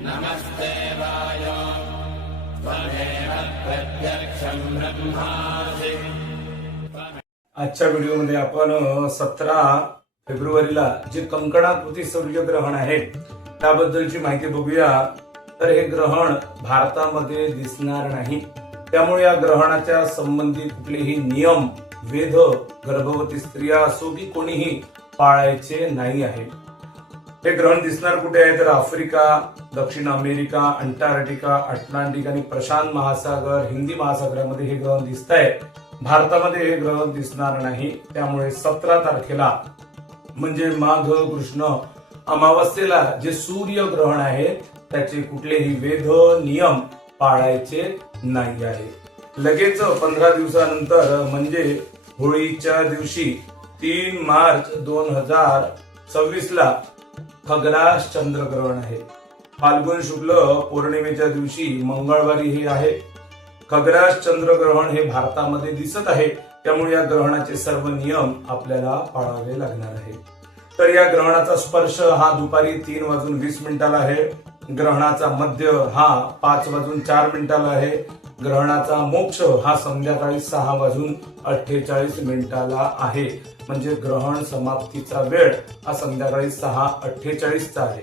नमस्ते Y त्वमेव प्रत्यक्षं ब्रह्मासि। आजच्या व्हिडिओमध्ये आपण 17 फेब्रुवारीला जे कंकणाकृती सूर्यग्रहण आहे त्याबद्दलची माहिती बघूया। तर हे ग्रहण भारतामध्ये दिसणार नाही, त्यामुळे या ग्रहणाच्या संबंधित कुठलेही नियम, वेध गर्भवती स्त्रिया असो की कोणीही पाळायचे नाही आहे। हे ग्रहण दिसणार कुठे आहे तर आफ्रिका, दक्षिण अमेरिका, अंटार्क्टिका, अटलांटिक आणि प्रशांत महासागर, हिंदी महासागरामध्ये हे ग्रहण दिसत आहे। भारतामध्ये हे ग्रहण दिसणार नाही, त्यामुळे 17 तारखेला म्हणजे माघ कृष्ण अमावस्येला जे सूर्यग्रहण आहे त्याचे कुठलेही वेध नियम पाळायचे नाही आहे। लगेच 15 दिवसानंतर म्हणजे होळीच्या दिवशी 3 मार्च 2026 ला खग्रास चंद्रग्रहण आहे। फाल्गुन शुक्ल पौर्णिमेच्या दिवशी मंगळवारी हे आहे। खग्रास चंद्रग्रहण हे भारतामध्ये दिसत आहे, त्यामुळे या ग्रहणाचे सर्व नियम आपल्याला पाळावे लागणार आहे। तर या ग्रहणाचा स्पर्श हा दुपारी 3:20 आहे। ग्रहणाचा मध्य हा 5:04 आहे। ग्रहणाचा मोक्ष हा संध्याकाळी 6:48 आहे। म्हणजे ग्रहण समाप्तीचा वेळ हा संध्याकाळी 6:48 आहे।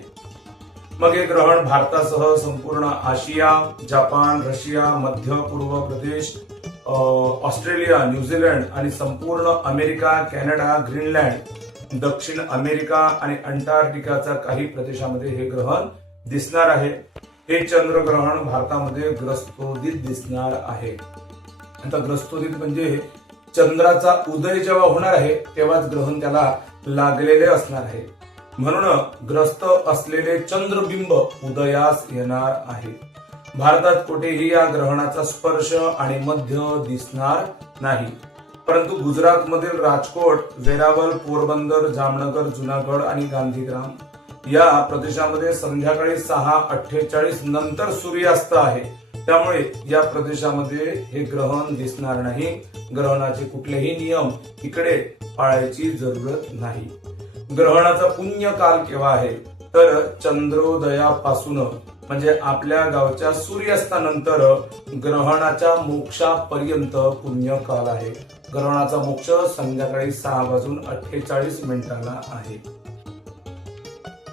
मग हे ग्रहण भारतासह संपूर्ण आशिया, जपान, रशिया, मध्य पूर्व प्रदेश, ऑस्ट्रेलिया, न्यूझीलंड आणि संपूर्ण अमेरिका, कॅनडा, ग्रीनलँड, दक्षिण अमेरिका आणि अंटार्क्टिकाच्या काही प्रदेशामध्ये हे ग्रहण दिसणार आहे। हे चंद्रग्रहण भारतामध्ये ग्रस्तोदित दिसणार आहे। आता ग्रस्तोदित म्हणजे चंद्राचा उदय जेव्हा होणार आहे तेव्हाच ग्रहण त्याला लागलेले असणार आहे, म्हणून ग्रस्त असलेले चंद्रबिंब उदयास येणार आहे। भारतात कुठेही या ग्रहणाचा स्पर्श आणि मध्य दिसणार नाही, परंतु गुजरात मधील राजकोट, वेरावल, पोरबंदर, जामनगर, जुनागड आणि गांधीग्राम या प्रदेशामध्ये संध्याकाळी 6:48 नंतर सूर्यास्त आहे, त्यामुळे या प्रदेशामध्ये हे ग्रहण दिसणार नाही। ग्रहणाचे कुठलेही नियम इकडे पाळायची जरूरत नाही। ग्रहणाचा पुण्य काल केव्हा आहे तर चंद्रोदयापासून म्हणजे आपल्या गावच्या सूर्यास्तानंतर ग्रहणाच्या मोक्षापर्यंत पुण्य काल आहे। ग्रहणाचा मोक्ष संध्याकाळी 6:48 आहे।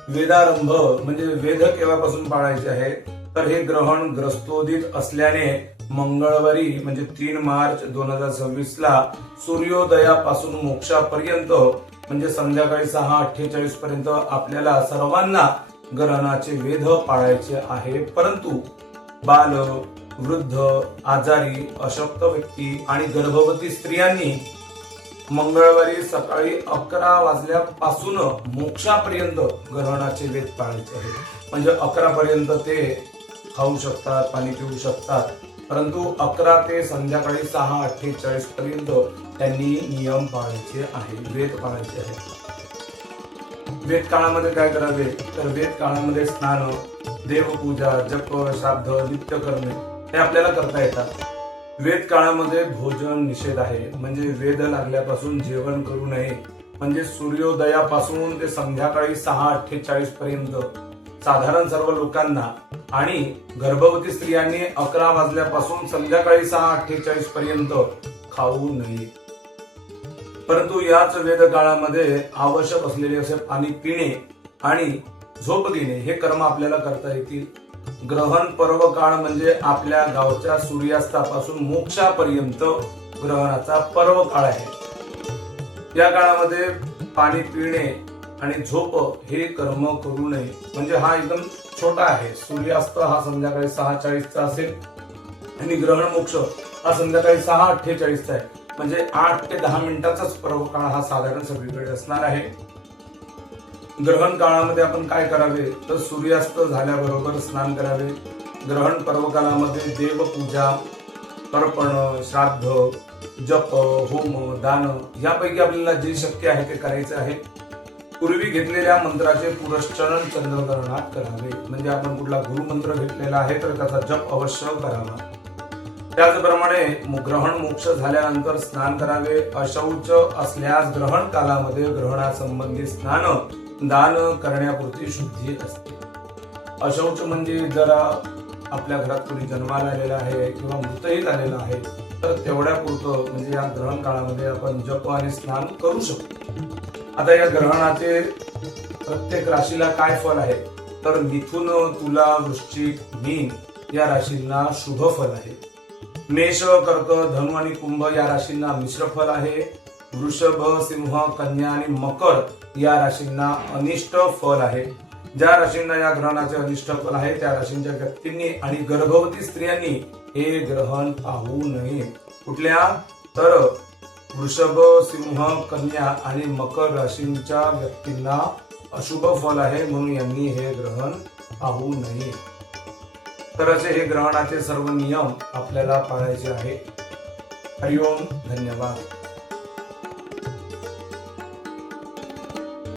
वेदारंभ म्हणजे वेद केव्हापासून पाळायचे आहे तर हे ग्रहण ग्रस्तोदित असल्याने मंगळवारी म्हणजे 3 मार्च 2026 ला सूर्योदयापासून मोक्षापर्यंत म्हणजे संध्याकाळी 6:48 पर्यंत आपल्याला सर्वांना ग्रहणाचे वेध पाळायचे आहे। परंतु बाल, वृद्ध, आजारी, अशक्त व्यक्ती आणि गर्भवती स्त्रियांनी मंगळवारी सकाळी 11 वाजल्यापासून मोक्षापर्यंत ग्रहणाचे वेध पाळायचे आहे। म्हणजे 11 पर्यंत ते खाऊ शकतात, पाणी पिऊ शकतात, परंतु 11 ते संध्याकाळी 6:48 पर्यंत त्यांनी नियम पाळायचे आहे, वेद पाळायचे आहे। वेद काळामध्ये काय करावे तर वेद काळामध्ये स्नान, देवपूजा, जप, श्राद्ध, नित्य कर्मे हे आपल्याला करता येतात। वेद काळामध्ये भोजन निषेध आहे, म्हणजे वेद लागल्यापासून जेवण करू नये। म्हणजे सूर्योदयापासून ते संध्याकाळी 6:48 पर्यंत साधारण सर्व लोकांना आणि गर्भवती स्त्रियांनी 11 वाजल्यापासून संध्याकाळी 6:48 पर्यंत खाऊ नये। परंतु याच वेद काळामध्ये आवश्यक असलेले असे पाणी पिणे आणि झोप घेणे हे कर्म आपल्याला करता येतील। ग्रहण पर्व काळ म्हणजे आपल्या गावच्या सूर्यास्तापासून मोक्षापर्यंत ग्रहणाचा पर्व काळ आहे। या काळामध्ये पाणी पिणे आणि झोप हे कर्म करू नये। म्हणजे हा एकदम छोटा आहे। सूर्यास्त हा संध्याकाळी 6:40 असेल आणि ग्रहण मोक्ष हा संध्याकाळी 6:48 आहे, म्हणजे 8 ते 10 मिनिटाचाच पर्व काळ हा साधारण सगळीकडे असणार आहे। ग्रहण काळामध्ये आपण काय करावे तर सूर्यास्त झाल्याबरोबर स्नान करावे। ग्रहण पर्व काळामध्ये देवपूजा, तर्पण, श्राद्ध, जप, होम, दान यापैकी आपल्याला जे शक्य आहे ते करायचे आहे। पूर्वी घेतलेल्या मंत्राचे पुरश्चरण चंद्रग्रहणात करावे। म्हणजे आपण कुठला गुरुमंत्र घेतलेला आहे तर त्याचा जप अवश्य करावा। त्याचप्रमाणे ग्रहण मोक्ष झाल्यानंतर स्नान करावे। अशौच असल्यास ग्रहण कालामध्ये ग्रहणासंबंधी स्नान दान करण्यापुरती शुद्धी असते. अशौच म्हणजे जरा आपल्या घरात कोणी जन्माला आलेला आहे किंवा मृतही झालेला आहे तर तेवढ्या पुरतं म्हणजे या ग्रहण काळामध्ये आपण जप आणि स्नान करू शकतो. आता या ग्रहणाचे प्रत्येक राशीला काय फल आहे तर मिथुन, तुला, वृश्चिक, मीन या राशींना शुभ फल आहे. मेष, कर्क, धनु आणि कुंभ या राशींना मिश्र फल आहे. वृषभ, सिंह, कन्या आणि मकर या राशींना अनिष्ट फल आहे. ज्या राशींना या ग्रहणाचे अनिष्ट फल आहे त्या राशींच्या व्यक्तींनी आणि गर्भवती स्त्रियांनी हे ग्रहण पाहू नये. कुठल्या तर वृषभ, सिंह, कन्या आणि मकर राशींच्या व्यक्तींना अशुभ फल आहे म्हणून यांनी हे ग्रहण पाहू नये. तर असे हे ग्रहणाचे सर्व नियम आपल्याला पाळायचे आहे. हरिओम, धन्यवाद.